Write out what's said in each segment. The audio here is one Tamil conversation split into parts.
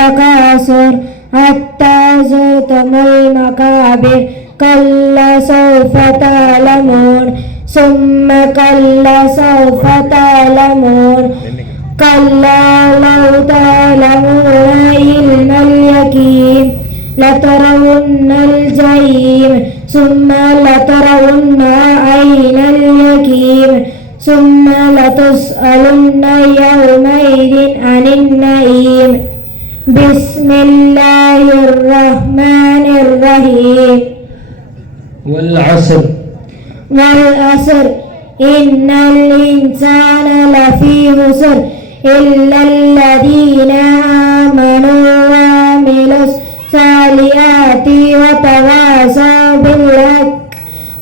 التكاثر حتى زرتم المقابر كلا سوف تعلمون ثم كلا سوف تعلمون كلا لو تعلمون علم اليقين لترون الجحيم ثم لترون عين اليقين ثم لتسألن يومئذ عن النعيم. بسم الله الرحمن الرحيم. والعصر إن الإنسان لفي خسر إلا الذين آمنوا وعملوا الصالحات وتواصوا بالحق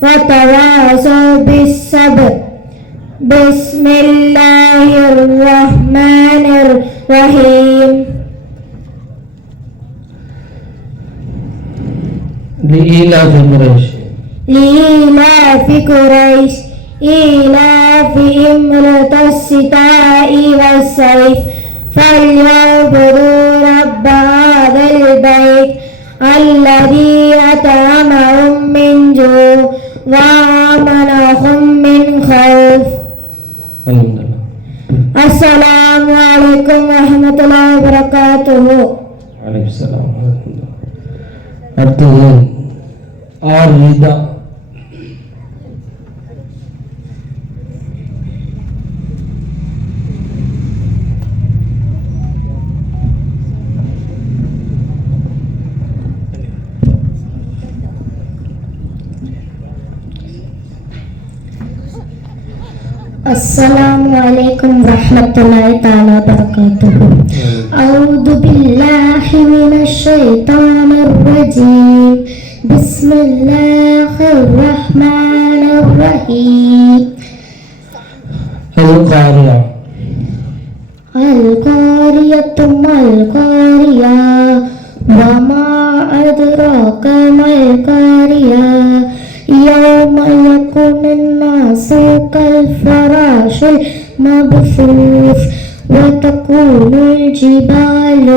وتواصوا بالصبر. بسم الله الرحمن الرحيم. لإيلاف قريش إيلافهم رحلة الشتاء والصيف فليعبدوا رب هذا البيت الذي أطعمهم من جوع وآمنهم من خوف. السلام عليكم ورحمة الله وبركاته. عليكم السلام ورحمة الله. அடுத்தது ஆரிதா. السلام عليكم ورحمة الله تعالى وبركاته. أعوذ بالله من الشيطان الرجيم. بسم الله الرحمن الرحيم. القارعة. القارية ما القارية وما أدراك ما القارية يوم يكون الناس كالفراش المبثوث وتكون الجبال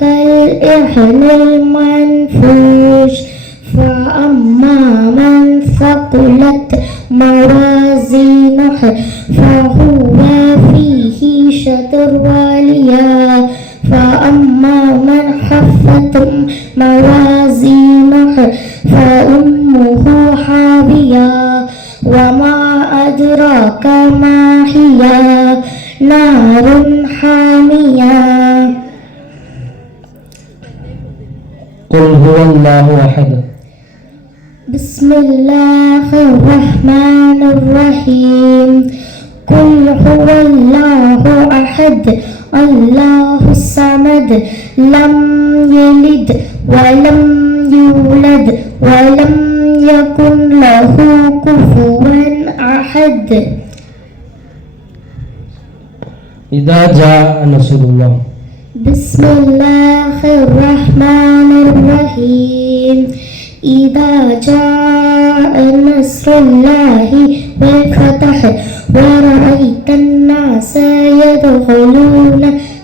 كالإحن المنفوش فأما من ثقلت موازينه فهو في عيشة راضية فأما من خفت موازينه فأمه حاوية وما أدراك ما هي نار حامية. قل هو الله أحد. بسم الله الرحمن الرحيم. قل هو الله أحد الله الصمد لم يلد ولم يولد ولم يكن له كفوا أحد. إذا جاء نصر الله. بسم الله الرحمن الرحيم. إذا جاء نصر الله والفتح ورأيت الناس يدخلون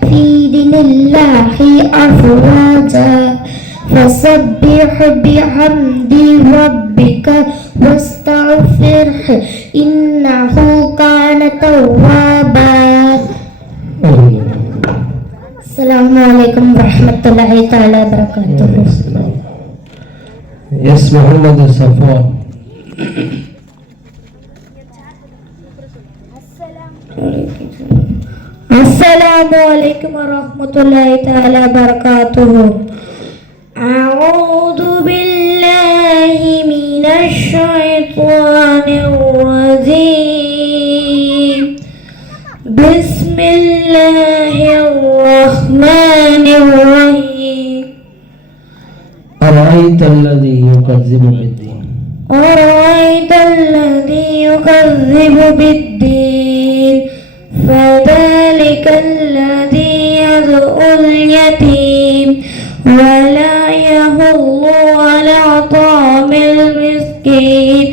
في دين الله أفواجا فسبح بحمد ربك واستغفره إنه كان توابا. السلام عليكم ورحمة الله تعالى وبركاته. يس محمد صفوان. السلام عليكم ورحمة الله تعالى وبركاته. أعوذ بالله من الشيطان الرجيم. بسم الله الرحمن الرحيم. أرأيت الذي يكذب بالدين. أرأيت الذي يكذب بالدين فذلك الذي يدعو اليتيم ولا يحض على طعام المسكين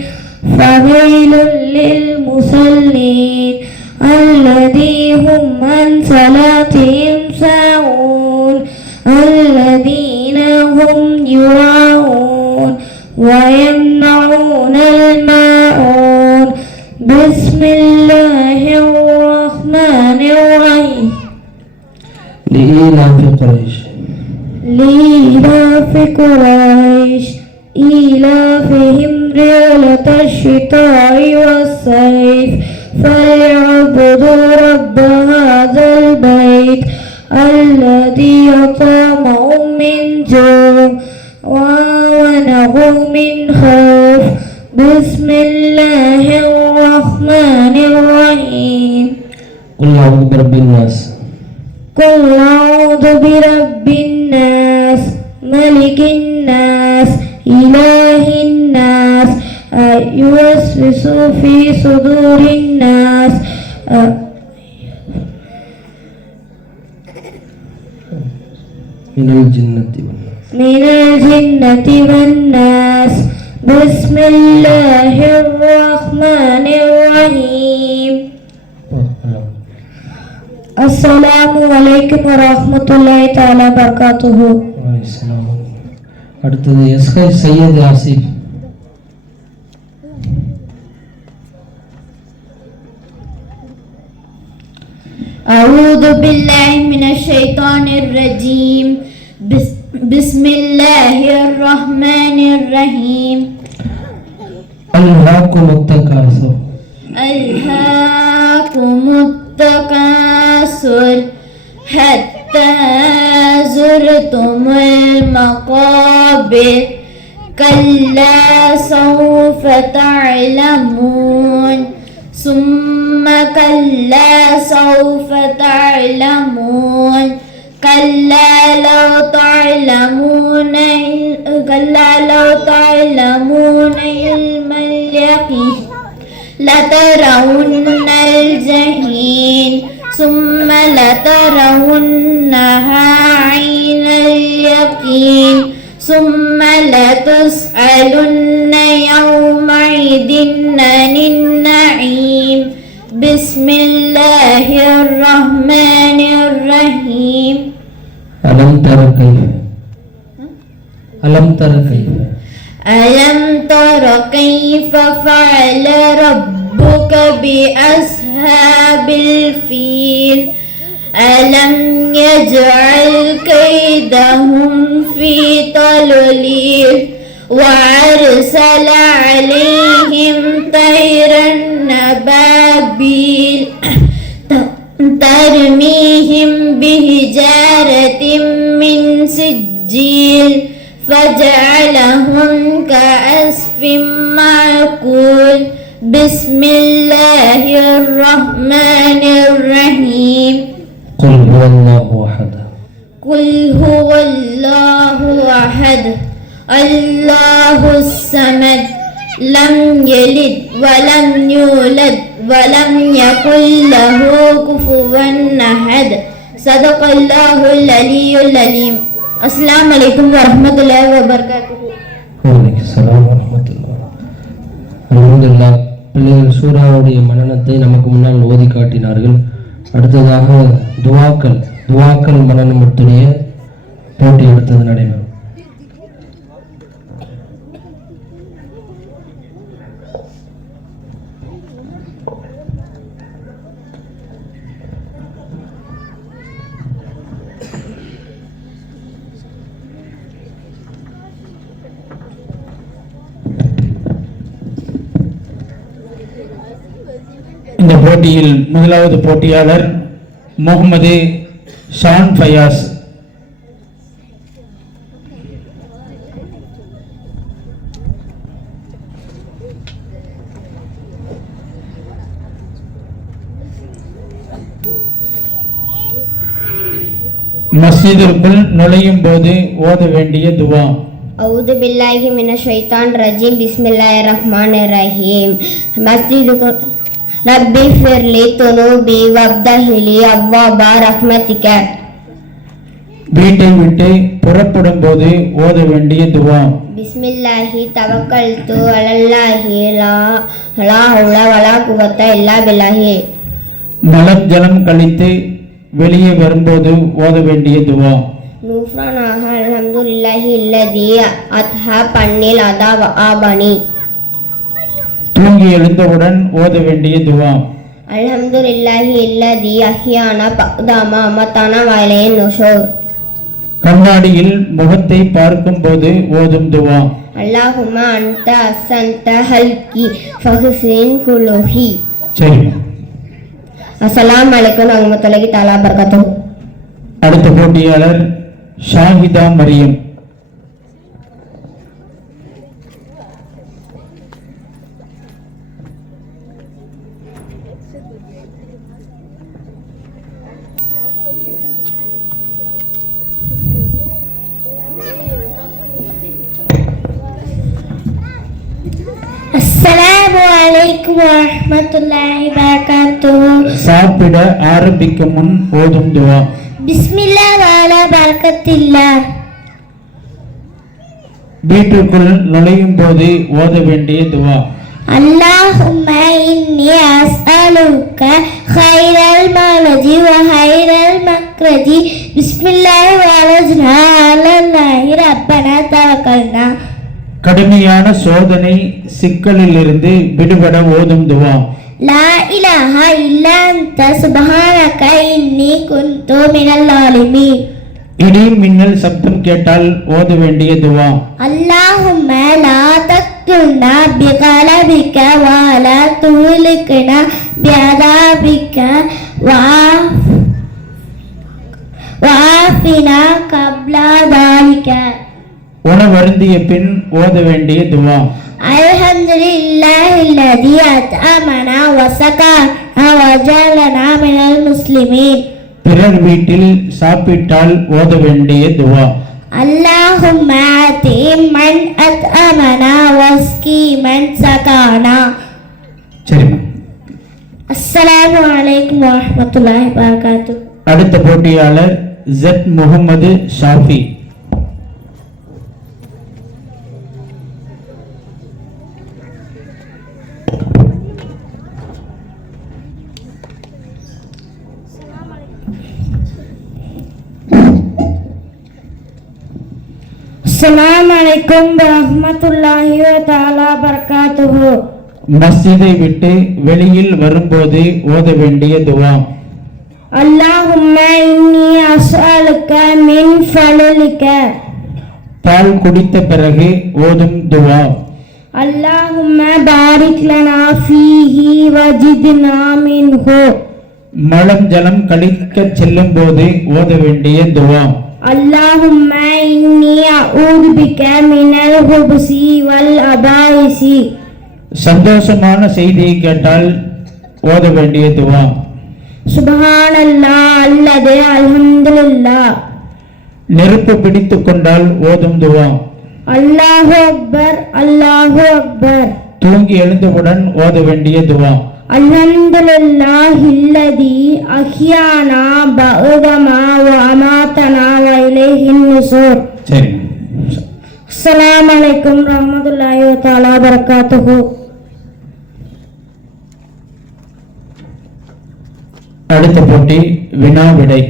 فويل للمصلين الذين هم عن صلاتهم ساهون الذين هم يراءون ويمنعون الماعون بسم الله الرحمن الرحيم لإيلاف قريش لإيلاف قريش إيلافهم رحلة الشتاء والصيف فليعبدوا رب هذا البيت الذي أطعمهم من جوع وآمنهم من خوف بسم الله الرحمن الرحيم قل أعوذ برب الناس قل أعوذ برب الناس ملك الناس إله الناس يوسوس في صدور الناس من الجنة والناس من الجنة والناس بسم الله الرحمن الرحيم السلام عليكم ورحمة الله تعالى وبركاته. அடுத்தது எஸ்கை சையத் ஆசிப். أعوذ بالله من الشيطان الرجيم بسم الله الرحمن الرحيم ألهاكم التكاثر ألهاكم التكاثر حتى زرتم المقابر كلا سوف تعلمون ثم كلا سوف تعلمون كلا لو تعلمون علم اليقين لترون الجحيم ثم لترونها عين اليقين ثم لتسألن يومئذ عن النعيم بسم الله الرحمن الرحيم ألم تر كيف ألم تر كيف ألم تر كيف فعل ربك بأصحاب الفيل ألم يجعل كيدهم في تضليل وأرسل عليهم طيرا أبابيل ترميهم بحجارة من سجيل فجعلهم كعصف مأكول بسم الله الرحمن الرحيم قل هو الله أحد قل هو الله أحد الله الصمد لم يلد ولم يولد ولم يكن له كفوا أحد صدق الله العلي العليم. السلام عليكم ورحمة الله وبركاته. வலைக்கும் ஸலாம் வரஹ்மத்துல்லாஹ். அல்ஹம்துலில்லாஹ். பிள்ளைகள் சூராவுடைய மனனத்தை நமக்கு முன்னால் ஓதி காட்டினார்கள். அடுத்ததாக துவாக்கள் மனனத்துடைய போட்டி எடுத்தது நடைபெறும். இந்த போட்டியில் முதலாவது போட்டியாளர் முகமது ஷான் ஃபயாஸ். மஸ்ஜிதிற்குள் நுழையும் போது ஓத வேண்டிய துவா. أعوذ بالله من الشيطان الرجيم بسم الله الرحمن الرحيم مسجد ربي اغفر لي ذنوبي وافتح لي أبواب رحمتك. வீட்டை விட்டு புறப்படும் போது ஓத வேண்டிய துவா. பிஸ்மில்லாஹி தவக்கல்து அலல்லாஹி லா ஹவுல வலா குவத்த இல்லா பில்லாஹி. மலம் ஜலம் கழித்து வெளியே வரும்போது ஓத வேண்டிய துவா. நூஃப்ரானாக அல்ஹம்துலில்லாஹி இல்லதி அத்ஹா பன்னில் அதா ஆபனி. தூங்கி எழுந்தவுடன் ஓத வேண்டிய துவா. அல்ஹம்துலில்லாஹி இல்லதி அஹ்யானா பக்தாமா அமத்தானா வயலையின் நுஷூர். கண்ணாடியில் முகத்தை பார்க்கும் போது ஓதும் துவா. அல்லாஹும்ம அன்த அஸ்ஸன்த ஹல்கி ஃபஹ்சின் குலூஹி. சரி, அஸ்ஸலாமு அலைக்கும் வரஹ்மத்துல்லாஹி தஆலா வபரகாத்துஹு. அடுத்த போட்டியாளர் ஷாஹிதா மரியம். அஸ்ஸலாமு அலைக்கும் வரஹ்மத்துல்லாஹி வபரகாத்துஹு. சாப்பிட ஆரம்பிக்கும் முன் ஓதும் துவா. பிஸ்மில்லாஹ் வஅலா பரக்கத்தில்லாஹ். வீட்டுக்குள் நுழையும் போது ஓத வேண்டிய துவா. اللهم إني أسألك خير المولد وخير المخرج بسم الله وعلى الله ربنا توكلنا. கடுமையான சோதனை சிக்கலிலிருந்து விடுபட ஓதும் துவா. لا إله إلا أنت سبحانك إني كنت من الظالمين. இடி மின்னல் சப்தம் கேட்டால் ஓத வேண்டிய துவா. اللهم لا تقتلنا بغضبك ولا تهلكنا بعذابك وعافنا قبل ذلك. உணவருந்திய பின் ஓத வேண்டிய துவா. الحمد لله الذي أطعمنا وسقانا وجعلنا من المسلمين. பிறர் வீட்டில் சாப்பிட்டால் ஓத வேண்டிய துவா. اللهم أطعم من أطعمنا واسقي من سقانا. சரிம்மா. السلام عليكم ورحمة الله وبركاته. அடுத்த போட்டியாளர் ஜெட் முகமது ஷாஃபி. السلام عليكم ورحمة الله تعالى وبركاته. மஸ்ஜிதை விட்டு வெளியில் வரும்போது ஓத வேண்டிய துவா. اللهم إني أسألك من فضلك. பால் குடித்த பிறகு ஓதும் துவா. اللهم بارك لنا فيه وزدنا منه. மலம் ஜலம் கழிக்க செல்லும் போது ஓத வேண்டிய துவா. اللهم إني أعوذ بك من الخبث والخبائث. சந்தோஷமான செய்தியை கேட்டால் ஓத வேண்டிய துவா. சுப்ஹானல்லாஹ் அல்லது அல்ஹம்துலில்லாஹ். நெருப்பு பிடித்துக் கொண்டால் ஓதும் துவா. அல்லாஹு அக்பர் அல்லாஹு அக்பர். தூங்கி எழுந்தவுடன் ஓத வேண்டிய துவா. அல்ஹம்துலில்லாஹி அல்லதி அஹ்யானா பஅதமா வ அமாதனா வ இலைஹின் நுஷூர். சரி, அஸ்ஸலாமு அலைக்கும் வரஹ்மத்துல்லாஹி தஆலா வபரகாத்துஹு. அடுத்த போட்டி வினா விடை.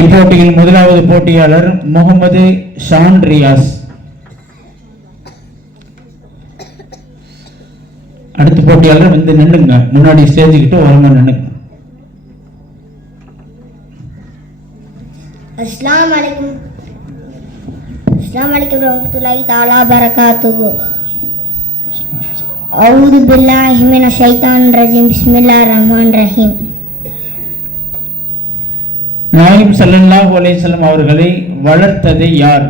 இப்போட்டியில் முதலாவது போட்டியாளர் முகமது ஷான் ரியாஸ். அடுத்த போட்டியாளர் வந்து நின்னுங்க, முன்னாடி ஸ்டேஜுக்கிட்ட ஓரமா நின்னுங்க. அஸ்ஸலாமு அலைக்கும் வரஹ்மத்துல்லாஹி தஆலா வபரகாத்துஹு. அஊது பில்லாஹி மினஷ் ஷைத்தானிர் ரஜீம். பிஸ்மில்லாஹிர் ரஹ்மானிர் ரஹீம். நாயிம் ஸல்லல்லாஹு அலைஹி வஸல்லம் அவர்களை வளர்த்தது யார்?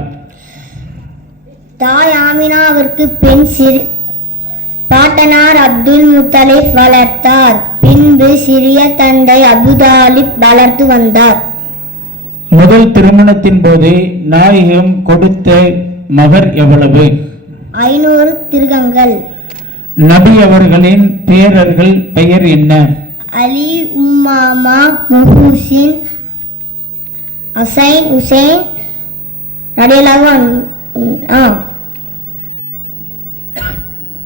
தாய் ஆமினாவிற்கு பின் பாட்டனார் அப்துல் முத்தலிப் வளர்த்தார். பின்பு சிறிய தந்தை அபுதாலிப் வளர்த்து வந்தார். முதல் திருமணத்தின் போது நாயகம் கொடுத்த மகர் எவ்வளவு? 500 திருகங்கள். நபி அவர்களின் பேரர்கள் பெயர் என்ன? அலி, உம்மாமா, முஹுசின், ஹுசைன் ரலியல்லாஹு அன்ஹு.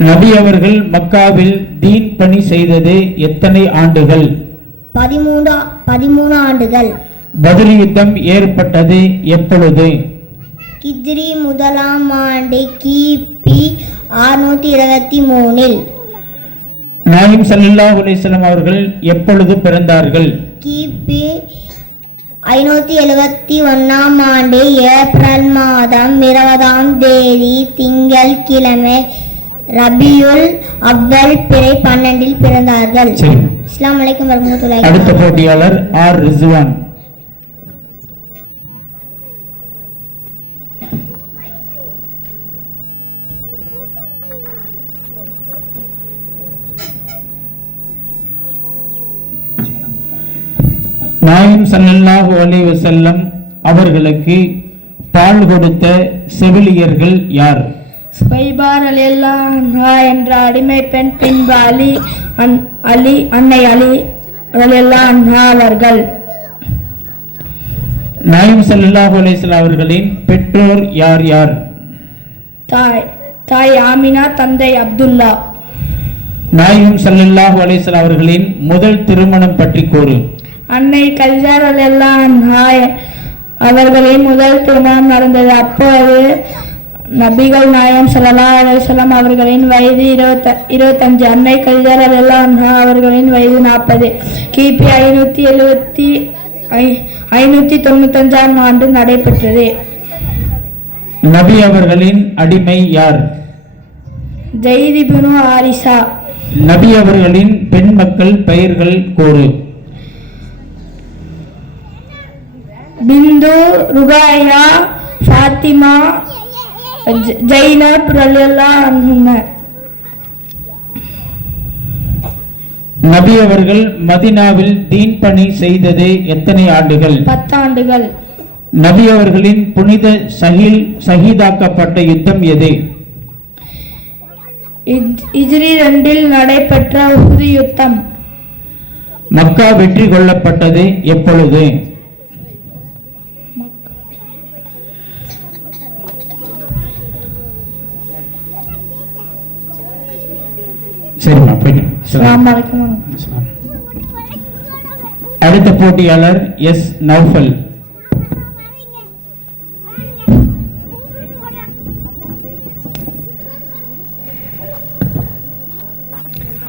நபி அவர்கள் மக்காவில் தீன் பணி செய்தது எத்தனை ஆண்டுகள்? 13 ஆண்டுகள். பத்ர் யுத்தம் ஏற்பட்டது எப்பொழுது? ஹிஜ்ரி முதலாம் ஆண்டு கிபி 623. நாயகம் ஸல்லல்லாஹு அலைஹி வஸல்லம் அவர்கள் எப்பொழுது பிறந்தார்கள்? கிபி 571ஆம் ஆண்டு ஏப்ரல் மாதம் 20ஆம் தேதி திங்கள் கிழமை ரபியுல் அவ்வல் பிறை 12இல் பிறந்தார்கள். அஸ்ஸலாமு அலைக்கும் வரஹ்மத்துல்லாஹி. அடுத்த போட்டியாளர் ஆர் ரிஸ்வான். நாயகம் ஸல்லல்லாஹு அலைஹி வஸல்லம் அவர்களுக்கு பால் கொடுத்த செவிலியர்கள் யார்? சுவைபா ரலியல்லாஹு அன்ஹா என்ற அடிமை பெண், பின்பு அன்னை அலி ரலியல்லாஹு அன்ஹா அவர்கள். நாயகம் ஸல்லல்லாஹு அலைஹி வஸல்லம் அவர்களின் பெற்றோர் யார் யார்? தாய் ஆமினா, தந்தை அப்துல்லா. நாயகம் ஸல்லல்லாஹு அலைஹி வஸல்லம் அவர்களின் முதல் திருமணம் பற்றி கூறு. அன்னை கதீஜா ரலியல்லாஹு அன்ஹா அவர்களின் முதல் திருமணம் நடந்தது. அப்போது நபிகள் நாயகம் ஸல்லல்லாஹு அலைஹி வஸல்லம் அவர்களின் வயது 25. அன்னை கதீஜா ரலியல்லாஹு அன்ஹா அவர்களின் வயது 40. கிபி 595ஆம் ஆண்டு நடைபெற்றது. நபி அவர்களின் அடிமை யார்? Zaid ibn Haritha. நபி அவர்களின் பெண் மக்கள் பெயர்கள் கூறு. பிந்து, ருகாயா, ஃபாத்திமா, ஜைனப் ரலியல்லாஹு அன்ஹுன்ன. நபி அவர்கள் மதீனாவில் தீன் பணி செய்தது எத்தனை ஆண்டுகள்? 10 ஆண்டுகள். நபி அவர்களின் புனித ஷஹீதாக்கப்பட்ட யுத்தம் எது? ஹிஜ்ரி 2இல் நடைபெற்ற உஹுது யுத்தம். மக்கா வெற்றி கொள்ளப்பட்டது எப்பொழுது? அஸ்ஸலாமு அலைக்கும். அடுத்த போட்டியாளர் எஸ் நௌஃபல்.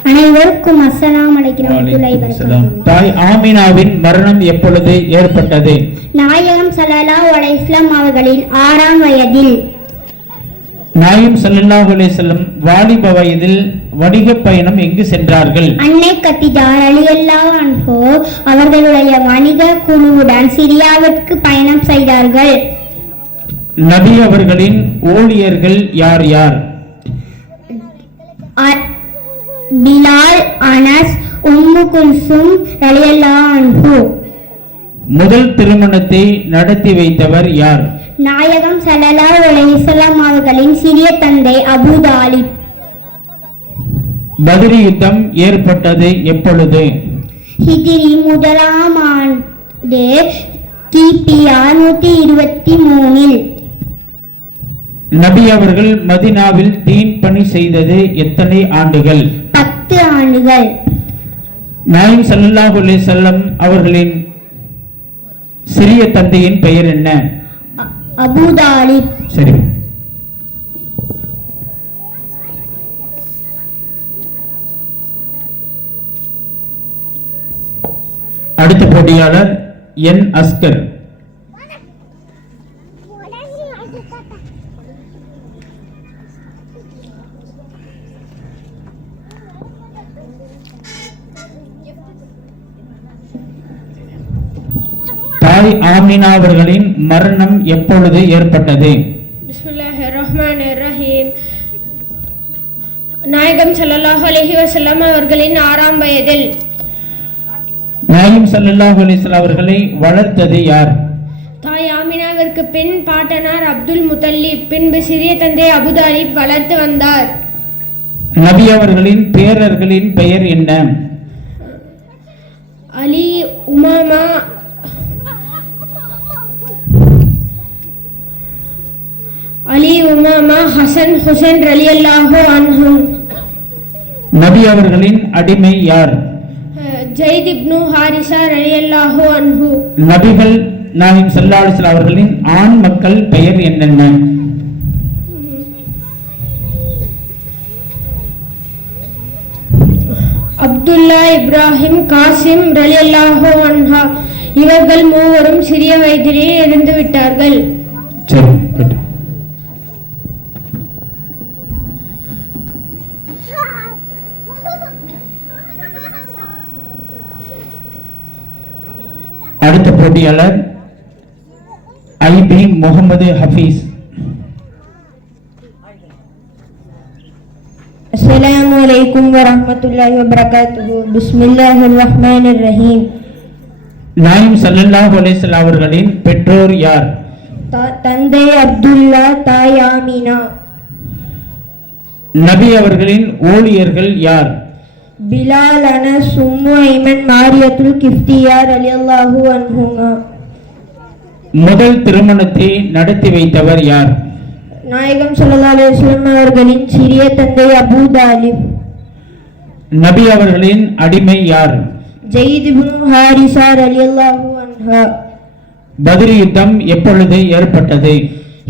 அனைவருக்கும் அஸ்ஸலாமு அலைக்கும் வரஹ்மத்துல்லாஹி வபரகாத்துஹு. தாய் ஆமினாவின் மரணம் எப்பொழுது ஏற்பட்டது? நாயகம் ஸல்லல்லாஹு அலைஹி வஸல்லம் அவர்களின் 6ஆம் வயதில். நாயகம் ஸல்லல்லாஹு அலைஹி வஸல்லம் வாலிப வயதில் வணிக பயணம் எங்கு சென்றார்கள்? அன்னை கதீஜா ரலியல்லாஹு அன்ஹா அவர்களுடைய வணிக குழுவுடன் சிரியாவிற்கு பயணம் செய்தார்கள். நபி அவர்களின் ஊழியர்கள் யார் யார்? பிலால், அனஸ், உம்மு குல்சும் ரலியல்லாஹு அன்ஹு. முதல் திருமணத்தை நடத்தி வைத்தவர் யார்? நாயகம் ஸல்லல்லாஹு அலைஹி வஸல்லம் அவர்களின் சிறிய தந்தை அபூ தாலிப். பத்ர் யுத்தம் ஏற்பட்டது எப்பொழுது? ஹிஜ்ரி முதலாம் ஆண்டு கிபி 623. நபி அவர்கள் மதீனாவில் தீன் பணி செய்தது எத்தனை ஆண்டுகள்? 10 ஆண்டுகள். நாயகம் ஸல்லல்லாஹு அலைஹி வஸல்லம் அவர்களின் சிறிய தந்தையின் பெயர் என்ன? அபூ தாலிப். சரி. அடுத்த போட்டியாளர் என் அஸ்கர். தாய் ஆமினா அவர்களின் மரணம் எப்பொழுது ஏற்பட்டது? பிஸ்மில்லாஹிர்ரஹ்மானிர்ரஹீம். நாயகம் ஸல்லல்லாஹு அலைஹி வஸல்லம் அவர்களின் 6ஆம் வயதில். நாயகம் ஸல்லல்லாஹு அலைஹி வஸல்லம் அவர்களை வளர்த்தது யார்? தாய் ஆமினாவிற்கு பின் பாட்டனார் அப்துல் முத்தலிப், பின்பு சிறிய தந்தை அபூ தாலிப் வளர்த்து வந்தார். நபி அவர்களின் பேரர்களின் பெயர் என்ன? அலி உமாமா ஹசன் ஹுசைன் ரலியல்லாஹு அன்ஹும். நபி அவர்களின் அடிமை யார்? ஜெயித் இப்னு ஹாரிசா ரலியல்லாஹு அன்ஹு. நபிகள் நாயகம் ஸல்லல்லாஹு அலைஹி வஸல்லம் அவர்களின் ஆண் மக்கள் பெயர் என்னென்ன? அப்துல்லா, இப்ராஹிம், காசிம் ரலியல்லாஹு அன்ஹா. இவர்கள் மூவரும் சிறிய வயதிலேயே இறந்து விட்டார்கள். சரி, போய்ட்டு. அடுத்த போட்டியாளர் ஐபி முகமது ஹபீஸ். அஸ்ஸலாமு அலைக்கும் வரஹ்மத்துல்லாஹி வபரகாத்துஹு. பிஸ்மில்லாஹிர் ரஹ்மானிர் ரஹீம். நாயகம் ஸல்லல்லாஹு அலைஹி வஸல்லம் அவர்களின் பெற்றோர் யார்? தந்தை அப்துல்லா, தாய் ஆமினா. நபி அவர்களின் ஊழியர்கள் யார்? பிலால், அனஸ், உம்மு ஐமன், மாரியத்துல் கிஃப்தியா ரலியல்லாஹு அன்ஹுமா. முதல் திருமணத்தை நடத்தி வைத்தவர் யார்? நாயகம் ஸல்லல்லாஹு அலைஹி வஸல்லம் அவர்களின் சிறிய தந்தை அபூ தாலிப். நபி அவர்களின் அடிமை யார்? ஜெயித் இப்னு ஹாரிசா ரலியல்லாஹு அன்ஹா. பத்ர் யுத்தம் எப்பொழுது ஏற்பட்டது?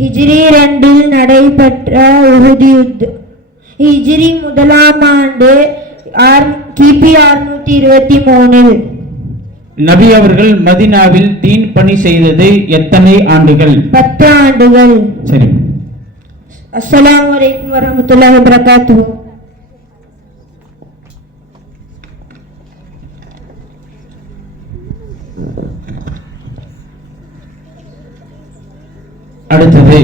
ஹிஜ்ரி 2 நடைபெற்ற உஹுத் யுத்தம். ஹிஜ்ரி 1ஆம் ஆண்டு கிபி 623. நபி அவர்கள் மதீனாவில் தீன் பணி செய்தது எத்தனை ஆண்டுகள்? 10 ஆண்டுகள். சரி. அஸ்ஸலாமு அலைக்கும் வரஹ்மத்துல்லாஹி வபரகாத்துஹு. அடுத்தது